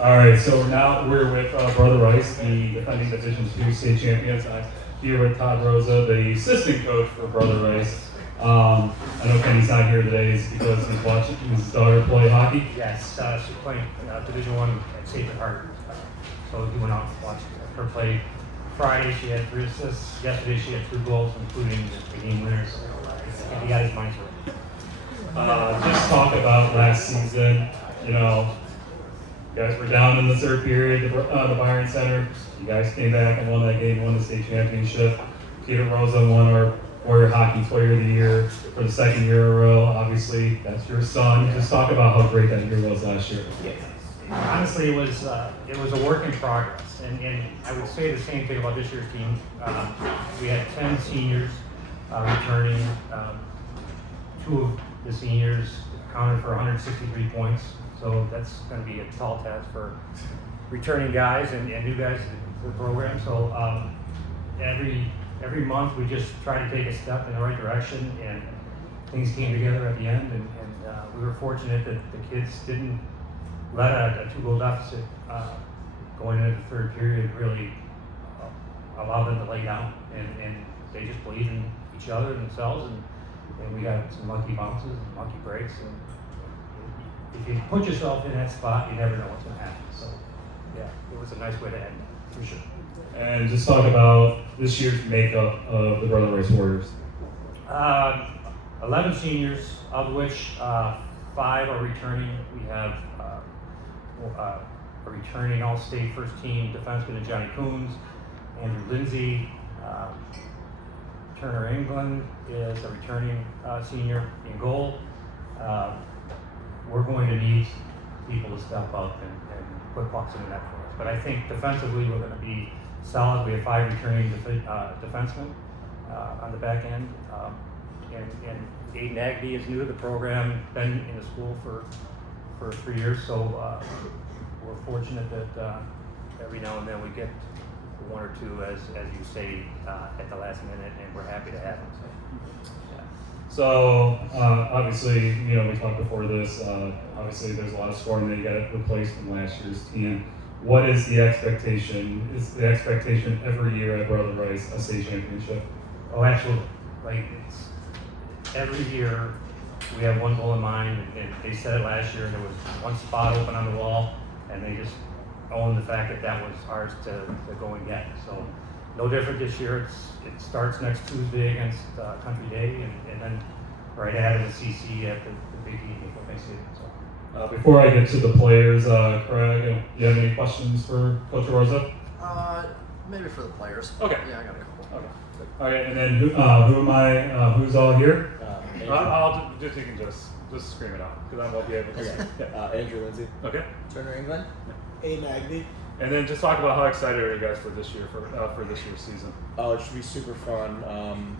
All right, so we're with Brother Rice, the defending Division II state champions. I'm here with Todd Rosa, the assistant coach for Brother Rice. I know Kenny's not here today is because he's watching his daughter play hockey. Yes, she's playing Division I at Sacred Heart. So he went out and watched her play. Friday she had 3 assists. Yesterday she had 2 goals, including the game winners. He got his money's worth. Just talk about last season. You know, you guys were down in the third period, the Byron Center. You guys came back and won that game, won the state championship. Peter Rosa won our Warrior Hockey Player of the Year for the second year in a row. Obviously, that's your son. Just talk about how great that year was last year. Honestly, it was a work in progress, and I would say the same thing about this year's team. We had 10 seniors returning. 2 of the seniors accounted for 163 points, so that's going to be a tall task for returning guys and new guys to the program. So every month we just try to take a step in the right direction, and things came together at the end, and we were fortunate that the kids didn't let a 2-goal deficit going into the third period really allow them to lay down, and they just believed in each other and themselves, and we had some lucky bounces and lucky breaks, and if you put yourself in that spot, you never know what's going to happen. So yeah, it was a nice way to end, for sure. And just talk about this year's makeup of the Brother Rice Warriors. 11 seniors, of which 5 are returning. We have a returning all-state first team defenseman Johnny Coons, Andrew Lindsay. Turner England is a returning senior in goal. We're going to need people to step up and put pucks in the net for us. But I think defensively we're going to be solid. We have 5 returning defensemen on the back end. And Aidan Agbay is new to the program, been in the school for 3 years. So we're fortunate that every now and then we get 1 or 2, as you say, at the last minute, and we're happy to have them. So, yeah. So obviously, you know, we talked before this. Obviously, there's a lot of scoring that you got replaced from last year's team. What is the expectation? Is the expectation every year at Brother Rice a state championship? Oh, absolutely. Like it's every year we have one goal in mind, and they said it last year. There was one spot open on the wall, and they just own the fact that was ours to go and get. So no different this year. It starts next Tuesday against Country Day, and then right ahead of the CC at the big game before Thanksgiving. So before I get to the players, Craig, do you have any questions for Coach Rosa? Maybe for the players. Okay. Yeah, I got a couple. Okay. All right, and then who am I? Who's all here? I'll just you can just scream it out because I won't be able to. Okay. Andrew Lindsay. Okay. Turner England. Aidan Agbay. And then just talk about how excited are you guys for this year for this year's season? Oh, it should be super fun.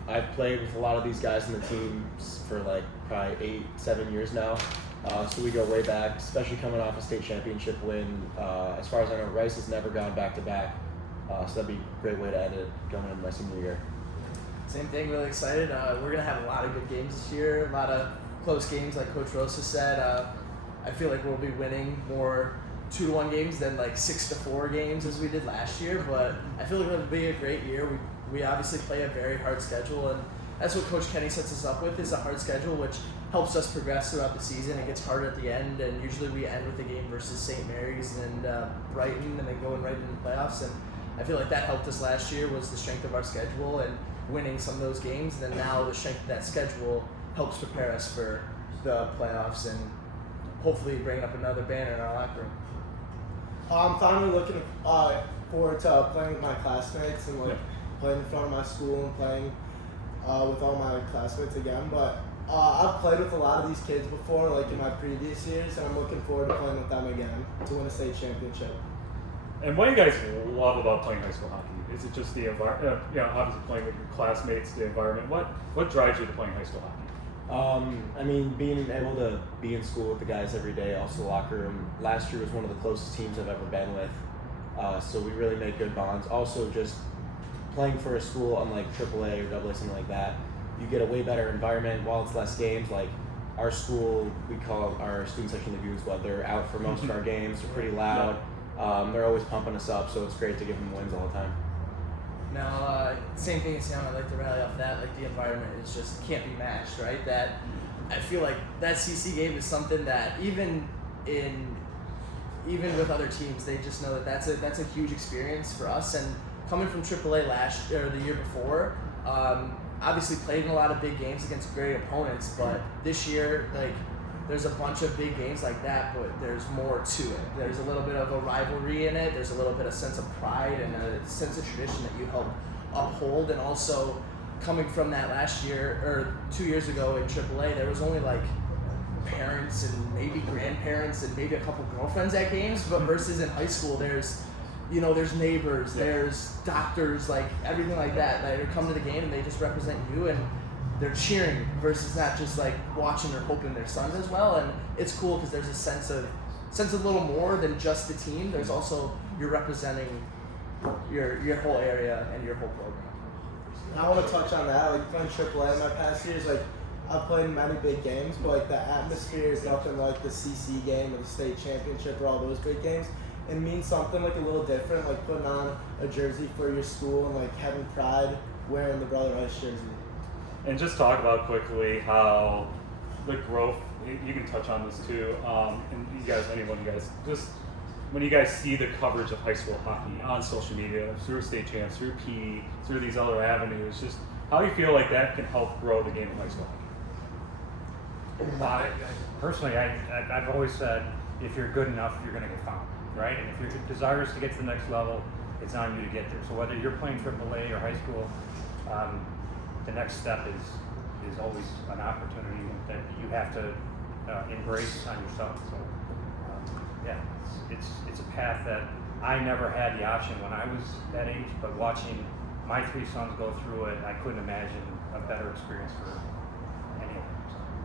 I've played with a lot of these guys in the teams for like probably 8-7 years now. So we go way back, especially coming off a state championship win. As far as I know, Rice has never gone back-to-back. So that'd be a great way to end it going into my senior year. Same thing, really excited. We're going to have a lot of good games this year, a lot of close games like Coach Rosa said. I feel like we'll be winning more 2-1 games than like 6-4 games as we did last year, but I feel like it'll be a great year. We obviously play a very hard schedule, and that's what Coach Kenny sets us up with, is a hard schedule, which helps us progress throughout the season. It gets harder at the end, and usually we end with a game versus St. Mary's and Brighton, and then going right into the playoffs. And I feel like that helped us last year, was the strength of our schedule and winning some of those games. And then now the strength of that schedule helps prepare us for the playoffs and hopefully bringing up another banner in our locker room. I'm finally looking forward to playing with my classmates and playing in front of my school and playing with all my classmates again. But I've played with a lot of these kids before, like in my previous years, and I'm looking forward to playing with them again to win a state championship. And what do you guys love about playing high school hockey? Is it just the environment? Obviously playing with your classmates, the environment. What drives you to playing high school hockey? I mean, being able to be in school with the guys every day, also the locker room. Last year was one of the closest teams I've ever been with, so we really make good bonds. Also, just playing for a school unlike AAA or AA, something like that, you get a way better environment. While it's less games, like our school, we call our student section the Views, but they're out for most of our games. They're pretty loud. They're always pumping us up, so it's great to give them wins all the time. Now, same thing as Sam, I'd like to rally off that. Like, the environment is just can't be matched, right? That I feel like that CC game is something that even with other teams, they just know that that's a huge experience for us. And coming from AAA the year before, obviously played in a lot of big games against great opponents, but this year, like, there's a bunch of big games like that, but there's more to it. There's a little bit of a rivalry in it. There's a little bit of sense of pride and a sense of tradition that you help uphold. And also, coming from that last year or 2 years ago in AAA, there was only like parents and maybe grandparents and maybe a couple girlfriends at games, but versus in high school, there's neighbors, there's doctors, like everything like that come to the game and they just represent you and they're cheering versus not just like watching or hoping their son does well. And it's cool because there's a sense of a little more than just the team. There's also, you're representing your whole area and your whole program. I want to touch on that. Like, playing AAA in my past years, like, I've played in many big games, but like the atmosphere is nothing like the CC game or the state championship or all those big games. It means something like a little different, like putting on a jersey for your school and like having pride wearing the Brother Rice jersey. And just talk about quickly how the growth, you can touch on this too, and anyone you guys, just when you guys see the coverage of high school hockey on social media, through state champs, through PE, through these other avenues, just how you feel like that can help grow the game of high school hockey? Personally, I've always said, if you're good enough, you're going to get found, right? And if you're desirous to get to the next level, it's on you to get there. So whether you're playing AAA or high school, the next step is always an opportunity that you have to embrace on yourself. So it's a path that I never had the option when I was that age, but watching my three sons go through it, I couldn't imagine a better experience for any of them.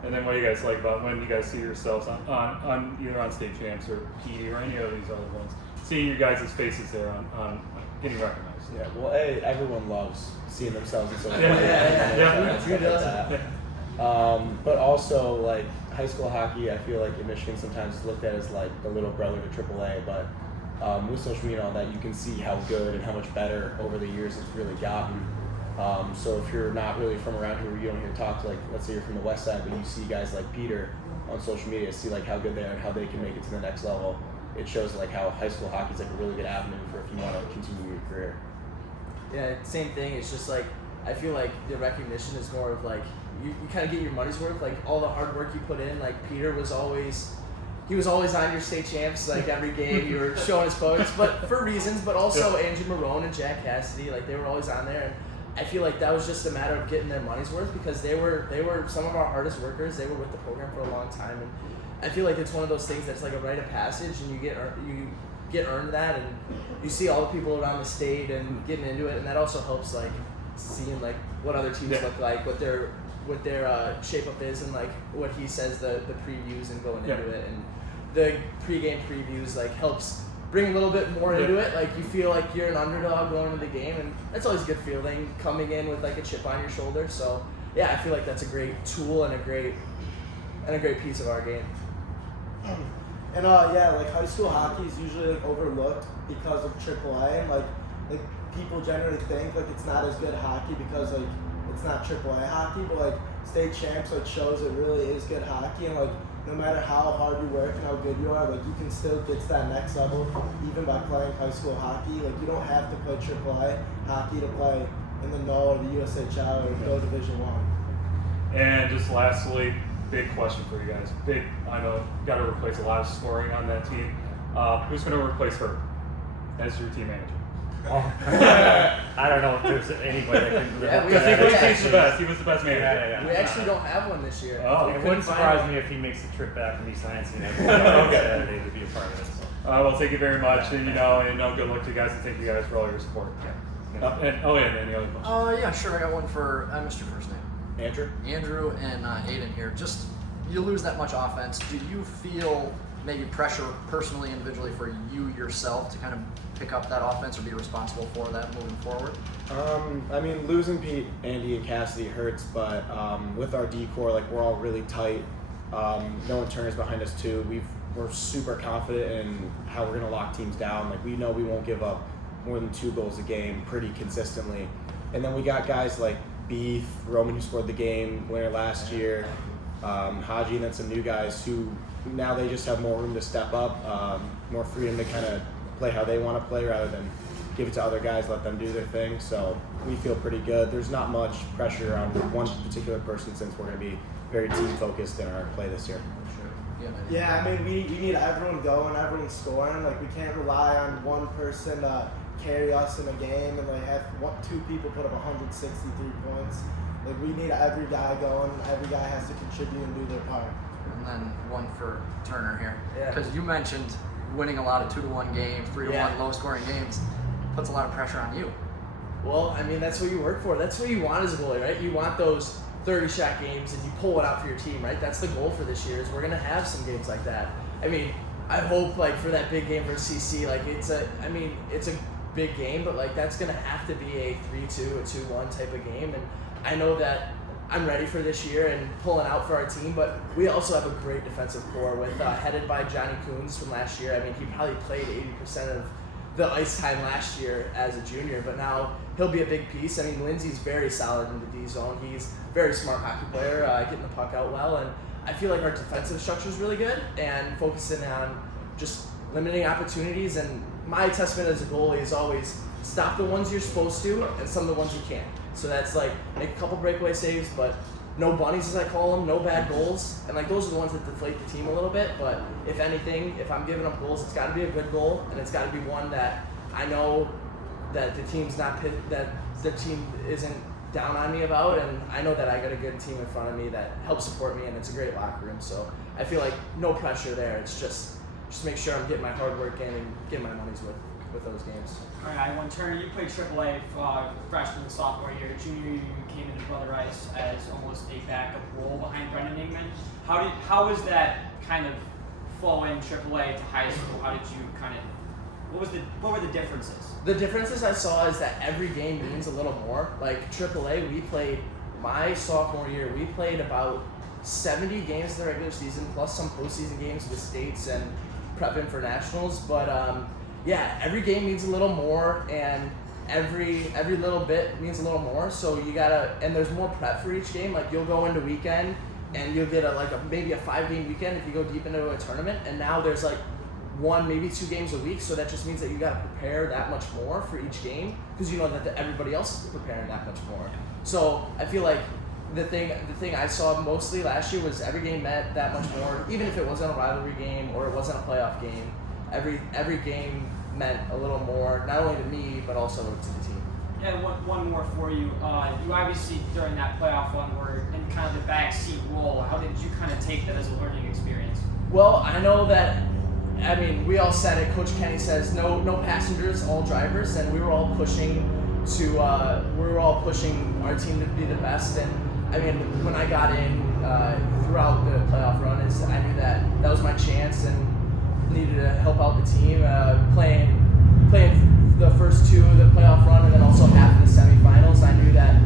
And then what do you guys like about when you guys see yourselves on either on state champs or PE or any of these other ones, seeing your guys' faces there on getting recognized? Yeah, well, everyone loves seeing themselves in social Yeah. media. Who doesn't? But also, like, high school hockey, I feel like in Michigan sometimes is looked at as like the little brother to AAA, but with social media and all that, you can see how good and how much better over the years it's really gotten. So if you're not really from around here, you don't hear talk, like, let's say you're from the west side, but you see guys like Peter on social media, see like how good they are and how they can make it to the next level. It shows like how high school hockey is like a really good avenue for if you want to continue your career. Yeah, same thing. It's just like, I feel like the recognition is more of like, you kind of get your money's worth, like all the hard work you put in. Like Peter was always on your state champs, like every game you were showing his points, but for reasons, but also Andrew Marone and Jack Cassidy, like they were always on there. And I feel like that was just a matter of getting their money's worth because they were some of our hardest workers. They were with the program for a long time, and I feel like it's one of those things that's like a rite of passage, and you get earned that, and you see all the people around the state and getting into it, and that also helps like seeing like what other teams look like, what their shape up is, and like what he says the previews and going into it, and the pregame previews like helps bring a little bit more into it. Like you feel like you're an underdog going into the game, and that's always a good feeling coming in with like a chip on your shoulder. So yeah, I feel like that's a great tool and a great piece of our game. And like high school hockey is usually like overlooked because of AAA, and like people generally think like it's not as good hockey because like it's not AAA hockey, but like state champs like shows it really is good hockey, and like no matter how hard you work and how good you are, like you can still get to that next level even by playing high school hockey. Like you don't have to play AAA hockey to play in the NO or the USHL or go Division I. And just lastly, big question for you guys. I know you got to replace a lot of scoring on that team. Who's going to replace her as your team manager? I don't know if there's anybody that can live up to that. He's the best. He was the best manager. We actually don't have one this year. Oh, It wouldn't surprise me if he makes the trip back from East Lansing on Saturday to be a part of it. Well, thank you very much, and good luck to you guys, and thank you guys for all your support. And any other questions? Yeah, sure. I got one for missed your first name. Andrew and Aidan here. Just you lose that much offense. Do you feel maybe pressure personally, individually for you yourself to kind of pick up that offense or be responsible for that moving forward? I mean, losing Pete, Andy, and Cassidy hurts, but with our D-core, like we're all really tight. knowing Turner's behind us too, we're super confident in how we're going to lock teams down. Like, we know we won't give up more than 2 goals a game pretty consistently. And then we got guys like Beef, Roman, who scored the game winner last year, Haji, and then some new guys who now they just have more room to step up, more freedom to kind of play how they want to play rather than give it to other guys, let them do their thing. So we feel pretty good. There's not much pressure on one particular person since we're going to be very team focused in our play this year. Yeah, I mean, we need everyone going, everyone scoring. Like, we can't rely on one person to carry us in a game and like have 2 people put up 163 points. Like, we need every guy going. Every guy has to contribute and do their part. And then one for Turner here, Yeah. because you mentioned winning a lot of 2-1 games, 3-1 low-scoring games, puts a lot of pressure on you. Well, I mean, that's what you work for. That's what you want as a goalie, right? You want those 30-shot games and you pull it out for your team, right? That's the goal for this year. Is we're gonna have some games like that. I mean, I hope like for that big game versus CC, like it's a big game, but like that's gonna have to be a 3-2, a 2-1 type of game. And I know that I'm ready for this year and pulling out for our team, but we also have a great defensive core with headed by Johnny Coons from last year. I mean, he probably played 80% of the ice time last year as a junior, but now he'll be a big piece. I mean, Lindsay's very solid in the D zone. He's a very smart hockey player, getting the puck out well, and I feel like our defensive structure is really good and focusing on just limiting opportunities. And my testament as a goalie is always stop the ones you're supposed to and some of the ones you can't. So that's like make a couple breakaway saves, but no bunnies as I call them, no bad goals. And like those are the ones that deflate the team a little bit. But if anything, if I'm giving up goals, it's got to be a good goal, and it's got to be one that I know that the team's not that the team isn't down on me about, and I know that I got a good team in front of me that helps support me, and it's a great locker room. So I feel like no pressure there. It's just make sure I'm getting my hard work in and getting my money's with those games. All right, when Turner, you played AAA freshman and sophomore year. Junior year, you came into Brother Ice as almost a backup role behind Brendan Ingman. How was that kind of flow in AAA to high school? How did you kind of what were the differences? The differences I saw is that every game means a little more. Like AAA, we played my sophomore year. We played about 70 games in the regular season, plus some postseason games with states and prepping for nationals. But yeah, every game means a little more, and every little bit means a little more. So you gotta, and there's more prep for each game. Like you'll go into weekend, and you'll get maybe a 5-game weekend if you go deep into a tournament. And now there's like 1, maybe 2 games a week. So that just means that you gotta prepare that much more for each game because you know that everybody else is preparing that much more. So I feel like the thing I saw mostly last year was every game meant that much more, even if it wasn't a rivalry game or it wasn't a playoff game. Every game meant a little more, not only to me but also to the team. Yeah, one more for you. You obviously during that playoff run were in kind of the backseat role. How did you kind of take that as a learning experience? Well, I know that. I mean, we all said it. Coach Kenny says no passengers, all drivers, and we were all pushing our team to be the best. And I mean, when I got in throughout the playoff run, I knew that was my chance and needed to help out the team. Playing the first 2 of the playoff run and then also half of the semifinals, I knew that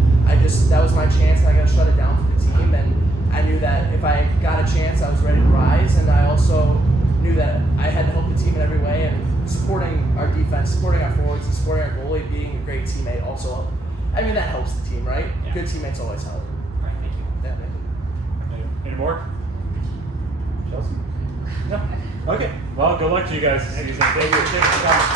that was my chance and I got to shut it down for the team. And I knew that if I got a chance, I was ready to rise. And I also knew that I had to help the team in every way, and supporting our defense, supporting our forwards, and supporting our goalie, being a great teammate also. I mean, that helps the team, right? Yeah. Good teammates always help. All right, thank you. Yeah, thank you. Any more? Chelsea? No. Okay. Well, good luck to you guys this season. Thank you for coming.